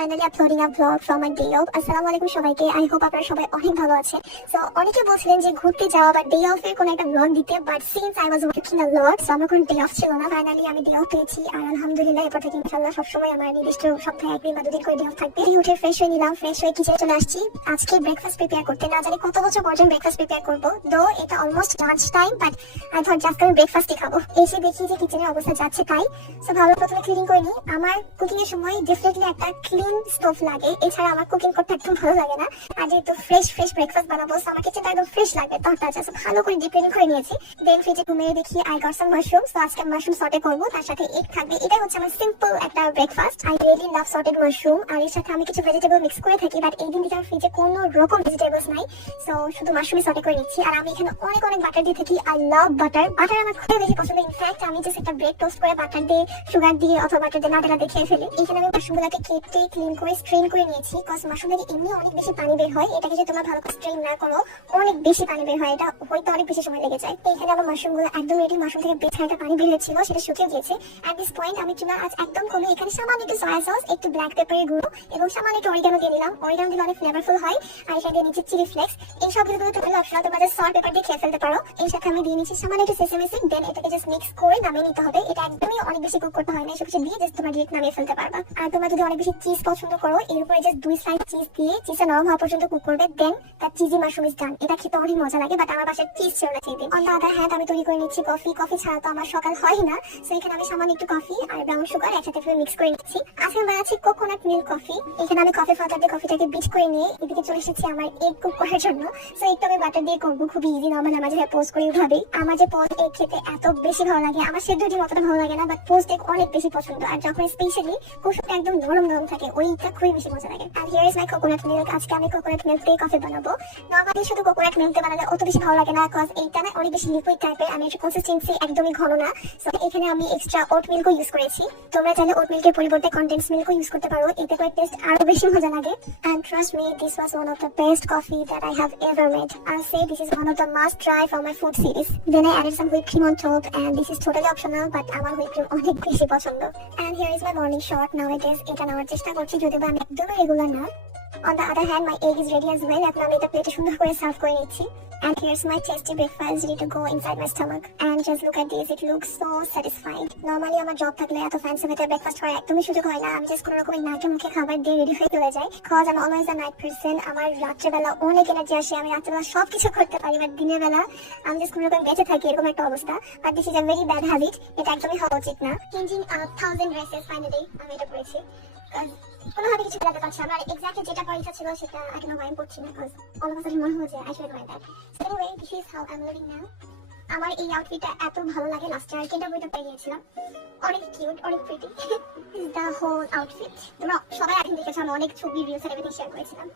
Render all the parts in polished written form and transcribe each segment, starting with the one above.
finally uploading a vlog from my day off. আসসালামু আলাইকুম সবাইকে। I hope আপনারা সবাই অনেক ভালো আছেন। So অনেকে বলছিলেন যে ঘুরতে যাওয়া বা ডে অফ এর কোন একটা vlog দিতে, but since I was working a lot, so আমার কোনো ডে অফ ছিল না। Finally আমি ডে অফ পেয়েছি আর আলহামদুলিল্লাহ এরপর থেকে ইনশাআল্লাহ সবসময় আমার নির্দিষ্ট সপ্তাহে একদিন বা দুদিন করে ডে অফ থাকবে। উঠে ফ্রেশ হয়ে নিলাম, ফ্রেশ হয়ে কিচেনে চলে আসছি আজকে ব্রেকফাস্ট প্রিপেয়ার করতে। না জানি কত বছর পর ব্রেকফাস্ট প্রিপেয়ার করবো, দো এটা almost lunch time, but I thought just আমি ব্রেকফাস্টই খাবো। এসে দেখি যে কিচেনের অবস্থা যাচ্ছে তাই। সো ভালো প্রথমে ক্লিনিং করে নিই। আমার কুকিং এর সময় ডেফিনেটলি একটা ক্লিন স্টোভ লাগে, এছাড়া আমার কুকিং করতে একদম ভালো লাগে না। আর যেহেতু ফ্রেশ ব্রেকফাস্ট বানাবো, আমার কিচেনটা একদম ফ্রেশ লাগবে, তরতাজা। সো ভালো করে ডিপ ক্লিনিং করে নিয়েছি। দেন ফ্রিজে ঘুমিয়ে দেখি I got some mushroom. So আজকে মাশরুম সটে করবো, তার সাথে এগ থাকবে। এটা হচ্ছে আমার সিম্পল একটা breakfast. I really love sauteed mushroom. আর এর সাথে আমি কিছু ভেজিটেবল মিক্স করে থাকি, বাট এই দিন আমার ফ্রিজে কোনো রকম ভেজিটেবলস নাই, সো শুধু মাশরুমই সটে করে নিচ্ছি। আর আমি এখানে অনেক বাটার দিয়ে থাকি। আই লাভ বাটার আমার খুব বেশি পছন্দ। ইনফ্যাক্ট আমি জাস্ট একটা ব্রেড টোস্ট করে বাটার দিয়ে, সুগার দিয়ে অথবা বাটার দিয়ে নাড়া দিয়ে খেয়ে ফেলি। এখানে আমি মাশরুমগুলোকে কেটে ক্লিন করে স্ট্রেন করে নিয়েছি, কজ মাশরুম থেকে এমনি অনেক বেশি পানি বের হয়। এটাকে যদি তোমরা ভালো করে স্ট্রেন না করো অনেক বেশি পানি বের হয়, এটা হয়তো অনেক বেশি সময় লেগে যায়। এখানে আমার মাশরুমগুলো একদম রেডি। মাশরুম থেকে বেশ একটা পানি বের হয়েছিল, সেটা শুকিয়ে গিয়েছে। এট দিস পয়েন্ট আমি চুলা আজ একদম কমে এখানে সামান্য একটু সয়া সস, একটু ব্ল্যাক পেপারের গুঁড়ো এবং সামান্য একটু অরিগানো দিয়ে নিলাম। অরিগানো দিলে অনেক ফ্লেভারফুল হয়। আর এখানে দিয়ে নিচ্ছি চিলি ফ্লেক্স। এই সব কিছু টোটালি অপশনাল, তোমরা জাস্ট সল্ট পেপার দিয়ে খেয়ে ফেলতে পারো। এর সাথে আমি দিয়ে নিচ্ছি সামান্য একটু সেসামি সিড। দেন এটাকে জাস্ট মিক্স করে নামিয়ে নিতে হবে। এটা একদমই অনেক বেশি কুক করতে হয় না, এসব কিছু দিয়ে জাস্ট তোমরা ডিরেক্ট নামিয়ে ফেলতে পারবা। আর তোমরা যদি অনেক বেশি চিজ পছন্দ করো, এর উপরে জাস্ট 2 স্লাইস চিজ দিয়ে চিজটা নরম হওয়া পর্যন্ত কুক করবে। দেন তার চিজি মাশরুম ইজ ডান। এটা খেতে অনেক মজা লাগে, বাট আমার বাসায় চিজ ছিল না cheese. On the other hand আমি তৈরি করে নিচ্ছি কফি ছাড়া তো আমার সকাল হয় না। সো এখানে আমি সামান্য একটু কফি আর ব্রাউন সুগার একসাথে মিক্স করে নিচ্ছি। আজকে আমি বানাচ্ছি কোকোনাট মিল্ক কফি। এখানে আমি কফি পাউডার দিয়ে কফিটাকে বিট করে নিয়ে এদিকে চলে এসেছি আমার এগ কুক করার জন্য। সো একটু আমি বাটার দিয়ে করবো, খুব ইজি নরমাল আমার যেভাবে পোস্ট করি ওইভাবেই। আমার যে পোস্ট এগ খেতে এত বেশি ভালো লাগে, আমার সেদ্ধ ডিম অতটা ভালো লাগে না, বাট পোস্ট এগ অনেক বেশি পছন্দ। আর যখন স্পেশালি কুসুমটা একদম নরম থাকে, ওইটা খুবই বেশি মজা লাগে। আর here is my coconut milk. আজকে আমি কোকোনাট মিল্ক দিয়ে কফি বানাবো। নরমালি শুধু কোকোনাট মিল্ক দিয়ে বানালে অত বেশি ভালো লাগে না, কজ এইটা না অনেক বেশি লিকুইড টাইপের। আমি একটু কনসিস্টেন্সি একদমই ঘন না। সো এখানে আমি এক্সট্রা ওট মিল্কও ইউজ করেছি। তোমরা চাইলে ওট মিল্কের পরিবর্তে কনডেন্স মিল্কও ইউজ করতে পারো, এতে করে টেস্ট আরো বেশি মজা লাগে। And trust me, this was one of the best coffee that I have ever made. I'll say this is one of the must try for my food series. Then I added some whipped cream on top, and this is totally optional, but আমার whipped cream অনেক বেশি পছন্দ। And here is my morning shot nowadays. এটা নেওয়ার চেষ্টা করছি, যদিও আমি একদমই রেগুলার না। On the other hand, my egg is ready as well. এখন আমি এটা প্লেটে সুন্দর করে সার্ভ করে নিচ্ছি। And here's my tasty breakfast ready to go inside my stomach. And just look at this, it looks so satisfying. Normally আমার job থাকলে এত ফ্যান্সি ওয়েতে ব্রেকফাস্ট করার একদমই সুযোগ হয় না। আমি জাস্ট কোনো রকমের নাকে মুখে খাবার দিয়ে রেডি হয়ে চলে যাই, কজ আমি অলওয়েজ আ নাইট পারসন। আমার রাত্রেবেলা অনেক এনার্জি আসে, আমি রাত্রেবেলা সবকিছু করতে পারি, বাট দিনের বেলা আমি জাস্ট কোনো রকম বেঁচে থাকি, এরকম একটা অবস্থা। But this is a very bad habit, এটা একদমই হওয়া উচিত না। চেঞ্জিং 1000 ড্রেসেস ফাইনালি আমি এটা করেছি, কজ কোনোভাবে কিছু জানতে পারছি না। আর এক্স্যাক্টলি যেটা করার ইচ্ছা ছিল সেটা এখনো আমি পড়ছি না, cause all of a sudden মনে হয় যে I should do that. So anyway, this is how I am living now. আমার এই আউটফিটটা এত ভালো লাগে, লাস্ট ইয়ার কেন্টার বইটা পেয়ে গিয়েছিলাম। অনেক কিউট, অনেক pretty is the whole outfit. তোমরা সবাই এখন দেখেছো, আমি অনেক ছবি রিলস আর এভরিথিং শেয়ার করেছিলাম।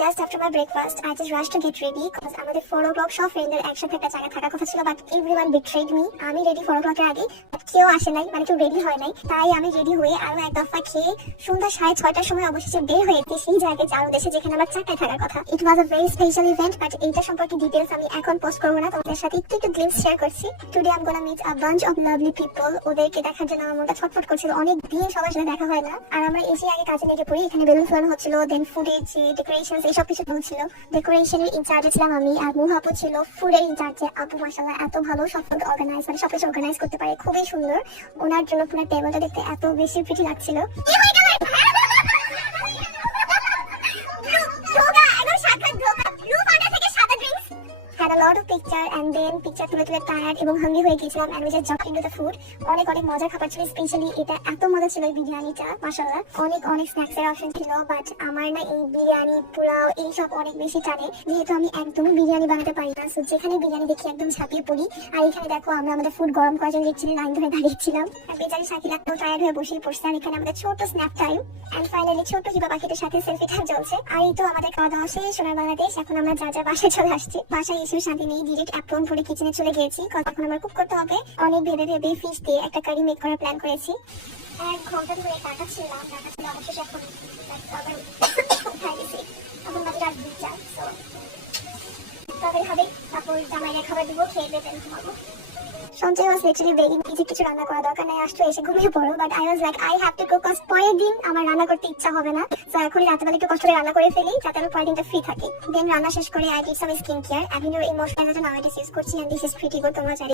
Just after my breakfast, I just rushed to get ready because আমাদের 4 o'clock সব ফ্রেন্ডদের একসাথে একটা জায়গা থাকার কথা ছিল, বাট everyone betrayed me. আমি রেডি 4 o'clock এর আগে, বাট কেউ আসে নাই, মানে কেউ রেডি হয় নাই। তাই আমি রেডি হয়ে আরো এক দফা খেয়ে সন্ধ্যা 6:30টার সময় অবশেষে বের হয়েছি সেই জায়গায় যাওয়ার উদ্দেশ্যে যেখানে আমার 4টায় থাকার কথা। It was a very special event, but এইটা সম্পর্কে ডিটেইলস আমি এখন পোস্ট করবো না, তোমাদের সাথে একটু গ্লিম্পস শেয়ার করছি। Today I'm gonna meet a bunch of lovely people. ওদেরকে দেখার জন্য আমার মনটা ছটফট করছিল, অনেক দিন সবার সাথে দেখা হয় না। আর আমরা এসে আগে কাজে লেগে পড়ি, এখানে বেলুন ফোলানো হচ্ছিল, দেন ফুডের যে ডেকোরেশনস এইসব কিছু বলছিল। ডেকোরেশনের ইনচার্জে ছিলাম আমি, আর মুহ আপু ছিল ফুডের ইনচার্জে। আপু মাশাআল্লাহ এত ভালো সব ফুড অর্গানাইজ, মানে সবকিছু অর্গানাইজ করতে পারে, খুবই সুন্দর। ওনার জন্য পুরো টেবিলটা দেখতে এত বেশি প্রিটি লাগছিল। Had a lot of picture and then picture তুলে টায়ার্ড এবং হাঙ্গি হয়ে গিয়েছিলাম, and we just jumped into the food. অনেক মজার খাবার ছিল, স্পেশালি এটা এত মজা ছিল বিরিয়ানিটা, মাশাআল্লাহ। অনেক স্ন্যাক্স এর অপশন ছিল, বাট আমার না এই বিরিয়ানি পোলাও এইসব অনেক বেশি টানে, যেহেতু আমি একদমই বিরিয়ানি বানাতে পারি না। সো যেখানে বিরিয়ানি দেখি একদম ঝাঁপিয়ে পড়ি। আর এখানে দেখো আমরা আমাদের ফুড গরম করার জন্য একচুয়ালি লাইন ধরে দাঁড়িয়েছিলাম। আর বেচারি শাকিলা তো টায়ার্ড হয়ে বসেই পড়ছে। আর এখানে আমাদের ছোট স্ন্যাপ টাইম, এন্ড ফাইনালি ছোট হিবা পাখিটার সাথে সেলফি টাইম চলছে। আর এই তো আমাদের খাওয়া দাওয়া শেষ, সোনার বাংলাদেশ। এখন আমরা যা বাসায় চলে আসছি। বাসায় এসে শান্তি নেই, ডিরেক্ট অ্যাপ্রন করে কিচেনে চলে গিয়েছি, কারণ এখন আমার কুক করতে হবে। অনেক ভেবে ফিশ দিয়ে একটা কারি মেক করার প্ল্যান করেছি। 1 ঘন্টা ধরে ডাকাচ্ছিলাম অবশেষে এখন উঠাই গেছি। এখন বাজে রাত 2টা। সো তবে হবে, তারপর জামাইয়ের খাবার দিব, খেয়ে দেবেন ঘুমাবো। সঞ্জয় ওয়াজ লিটারালি বেগিং যে কিছু রান্না করা দরকার নাই, আসতো এসে ঘুমিয়ে পড়ো, but I was like I have to go cause পরের দিন আমার রান্না করতে ইচ্ছা হবে না। তো এখন রাতেবেলা একটু কষ্ট করে রান্না করে ফেলি যাতে আমি পরের দিনটা ফ্রি থাকি। দেন রান্না শেষ করে I did some skin care. অ্যাভিনিউর এই ময়শ্চারাইজারটা নাও ইউজ করছি and this is pretty good, তোমরা চাইলে